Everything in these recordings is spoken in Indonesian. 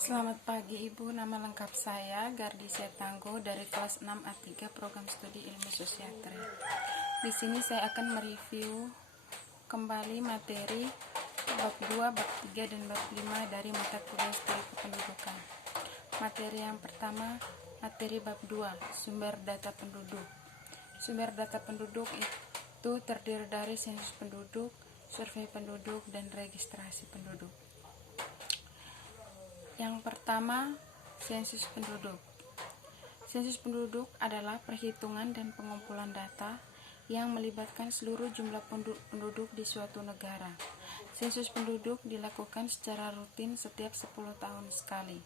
Selamat pagi Ibu, nama lengkap saya Gardisia Tanggo dari kelas 6A3 Program Studi Ilmu Sosiatri. Di sini saya akan mereview kembali materi bab 2, bab 3, dan bab 5 dari mata kuliah Studi Kependudukan. Materi yang pertama, materi bab 2, sumber data penduduk. Sumber data penduduk itu terdiri dari sensus penduduk, survei penduduk, dan registrasi penduduk. Yang pertama, sensus penduduk. Sensus penduduk adalah perhitungan dan pengumpulan data yang melibatkan seluruh jumlah penduduk di suatu negara. Sensus penduduk dilakukan secara rutin setiap 10 tahun sekali.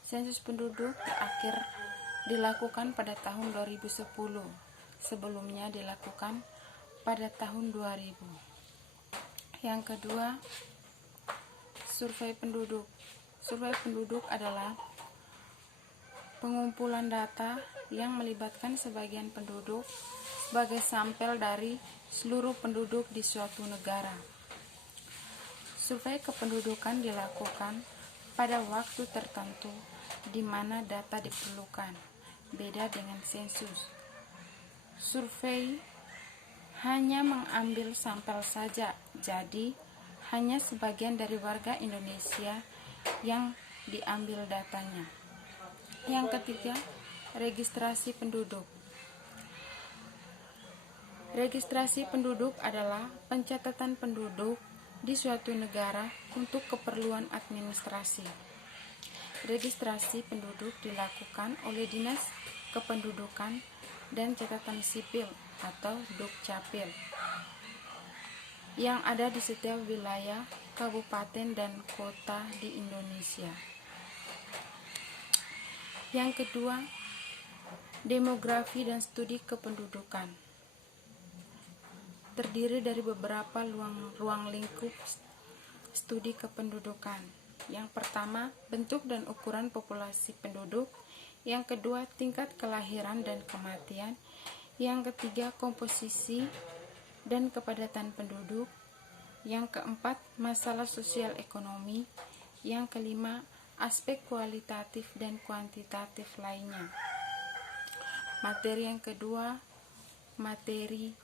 Sensus penduduk terakhir dilakukan pada tahun 2010. Sebelumnya dilakukan pada tahun 2000. Yang kedua, survei penduduk. Survei penduduk adalah pengumpulan data yang melibatkan sebagian penduduk sebagai sampel dari seluruh penduduk di suatu negara. Survei kependudukan dilakukan pada waktu tertentu di mana data diperlukan, beda dengan sensus. Survei hanya mengambil sampel saja, jadi hanya sebagian dari warga Indonesia yang diambil datanya. Yang ketiga, registrasi penduduk. Registrasi penduduk adalah pencatatan penduduk di suatu negara untuk keperluan administrasi. Registrasi penduduk dilakukan oleh Dinas Kependudukan dan Catatan Sipil atau Dukcapil yang ada di setiap wilayah, kabupaten, dan kota di Indonesia. Yang kedua, demografi dan studi kependudukan. Terdiri dari beberapa ruang lingkup studi kependudukan. Yang pertama, bentuk dan ukuran populasi penduduk. Yang kedua, tingkat kelahiran dan kematian. Yang ketiga, komposisi dan kepadatan penduduk. Yang keempat, masalah sosial ekonomi. Yang kelima, aspek kualitatif dan kuantitatif lainnya. Materi yang kedua, materi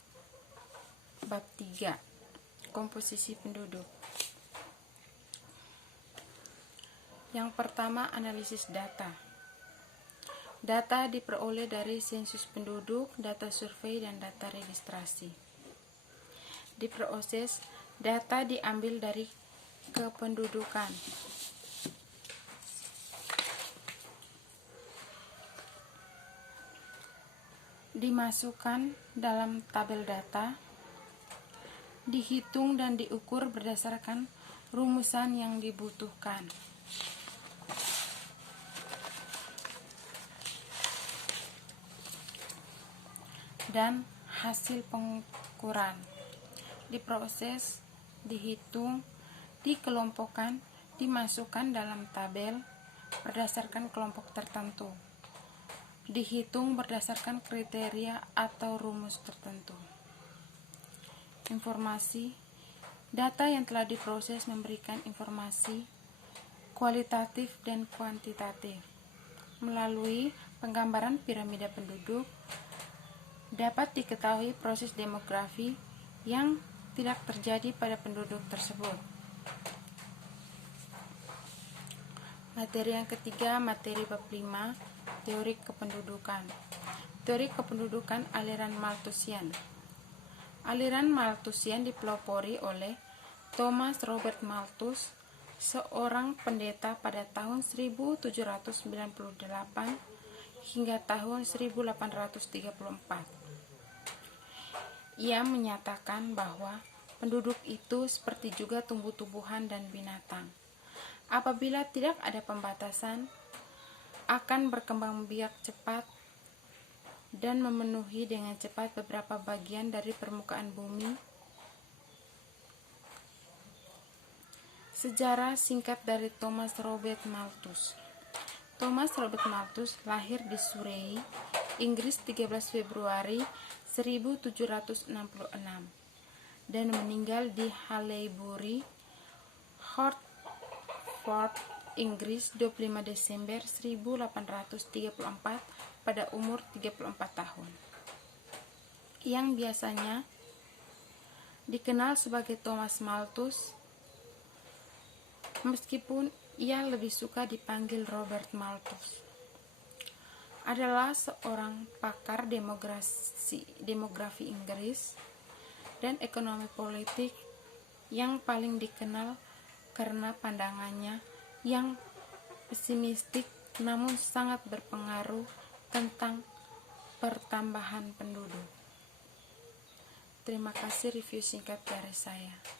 bab 3, komposisi penduduk. Yang pertama, analisis data. Data diperoleh dari sensus penduduk, data survei, dan data registrasi. Diproses, data diambil dari kependudukan. Dimasukkan dalam tabel data, dihitung dan diukur berdasarkan rumusan yang dibutuhkan. Dan hasil pengukuran diproses, dihitung, dikelompokkan, dimasukkan dalam tabel berdasarkan kelompok tertentu, dihitung berdasarkan kriteria atau rumus tertentu. Informasi, data yang telah diproses memberikan informasi kualitatif dan kuantitatif. Melalui penggambaran piramida penduduk, dapat diketahui proses demografi yang tidak terjadi pada penduduk tersebut. Materi yang ketiga, materi bab 5, teori kependudukan. Teori kependudukan aliran Malthusian. Aliran Malthusian dipelopori oleh Thomas Robert Malthus, seorang pendeta pada tahun 1798 hingga tahun 1834. Ia menyatakan bahwa penduduk itu seperti juga tumbuh-tumbuhan dan binatang. Apabila tidak ada pembatasan, akan berkembang biak cepat dan memenuhi dengan cepat beberapa bagian dari permukaan bumi. Sejarah singkat dari Thomas Robert Malthus. Thomas Robert Malthus lahir di Surrey, Inggris 13 Februari 1766 dan meninggal di Haileybury, Hertfordshire Inggris 25 Desember 1834 pada umur 34 tahun. Yang biasanya dikenal sebagai Thomas Malthus, meskipun ia lebih suka dipanggil Robert Malthus, adalah seorang pakar demografi Inggris dan ekonomi politik yang paling dikenal karena pandangannya yang pesimistik namun sangat berpengaruh tentang pertambahan penduduk. Terima kasih review singkat dari saya.